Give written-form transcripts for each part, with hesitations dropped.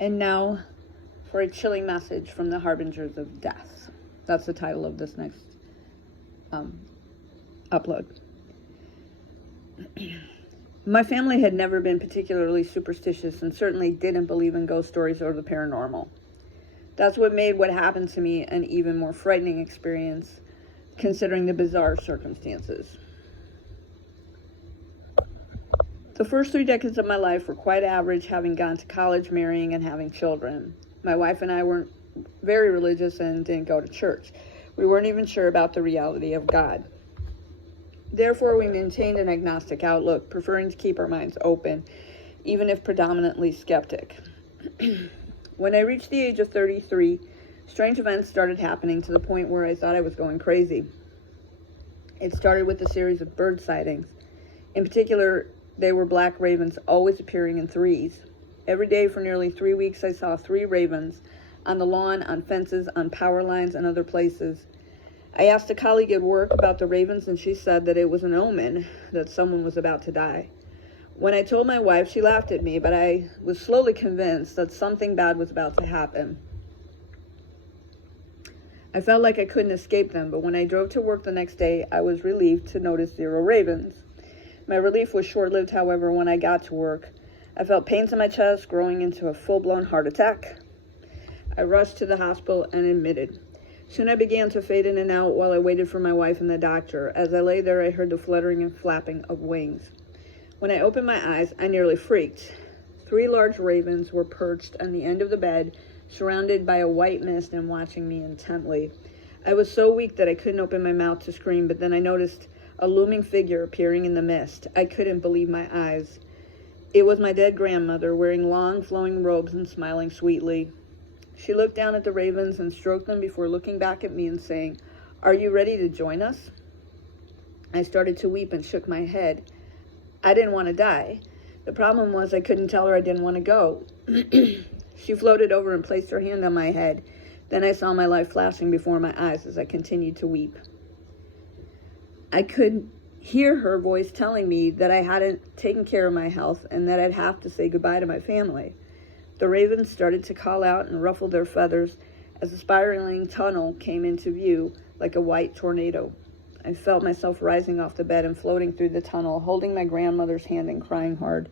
And now for a chilling message from the Harbingers of Death. That's the title of this next upload. My family had never been particularly superstitious and certainly didn't believe in ghost stories or the paranormal. That's what made what happened to me an even more frightening experience, considering the bizarre circumstances. The first 3 decades of my life were quite average, having gone to college, marrying, and having children. My wife and I weren't very religious and didn't go to church. We weren't even sure about the reality of God. Therefore, we maintained an agnostic outlook, preferring to keep our minds open, even if predominantly skeptic. When I reached the age of 33, strange events started happening to the point where I thought I was going crazy. It started with a series of bird sightings. In particular, they were black ravens, always appearing in threes. Every day for nearly 3 weeks, I saw 3 ravens on the lawn, on fences, on power lines, and other places. I asked a colleague at work about the ravens, and she said that it was an omen that someone was about to die. When I told my wife, she laughed at me, but I was slowly convinced that something bad was about to happen. I felt like I couldn't escape them, but when I drove to work the next day, I was relieved to notice 0 ravens. My relief was short-lived, however. When I got to work, I felt pains in my chest growing into a full-blown heart attack. I rushed to the hospital and admitted. Soon I began to fade in and out while I waited for my wife and the doctor. As I lay there, I heard the fluttering and flapping of wings. When I opened my eyes, I nearly freaked. 3 large ravens were perched on the end of the bed, surrounded by a white mist and watching me intently. I was so weak that I couldn't open my mouth to scream, but then I noticed a looming figure appearing in the mist. I couldn't believe my eyes. It was my dead grandmother, wearing long, flowing robes and smiling sweetly. She looked down at the ravens and stroked them before looking back at me and saying, "Are you ready to join us?" I started to weep and shook my head. I didn't want to die. The problem was I couldn't tell her I didn't want to go. She floated over and placed her hand on my head. Then I saw my life flashing before my eyes as I continued to weep. I could hear her voice telling me that I hadn't taken care of my health and that I'd have to say goodbye to my family. The ravens started to call out and ruffle their feathers as a spiraling tunnel came into view like a white tornado. I felt myself rising off the bed and floating through the tunnel, holding my grandmother's hand and crying hard.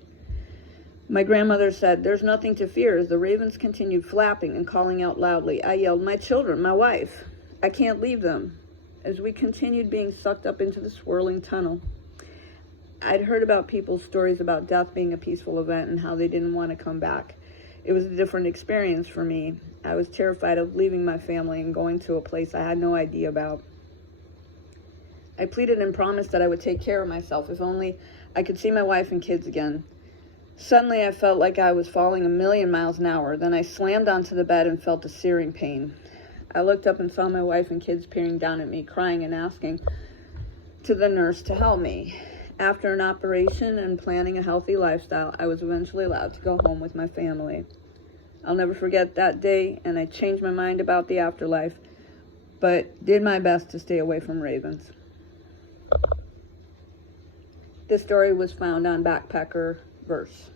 My grandmother said, "There's nothing to fear," as the ravens continued flapping and calling out loudly. I yelled, "My children, my wife, I can't leave them," as we continued being sucked up into the swirling tunnel. I'd heard about people's stories about death being a peaceful event and how they didn't want to come back. It was a different experience for me. I was terrified of leaving my family and going to a place I had no idea about. I pleaded and promised that I would take care of myself if only I could see my wife and kids again. Suddenly, I felt like I was falling a million miles an hour. Then I slammed onto the bed and felt a searing pain. I looked up and saw my wife and kids peering down at me, crying and asking to the nurse to help me. After an operation and planning a healthy lifestyle, I was eventually allowed to go home with my family. I'll never forget that day, and I changed my mind about the afterlife, but did my best to stay away from ravens. This story was found on backpackerverse.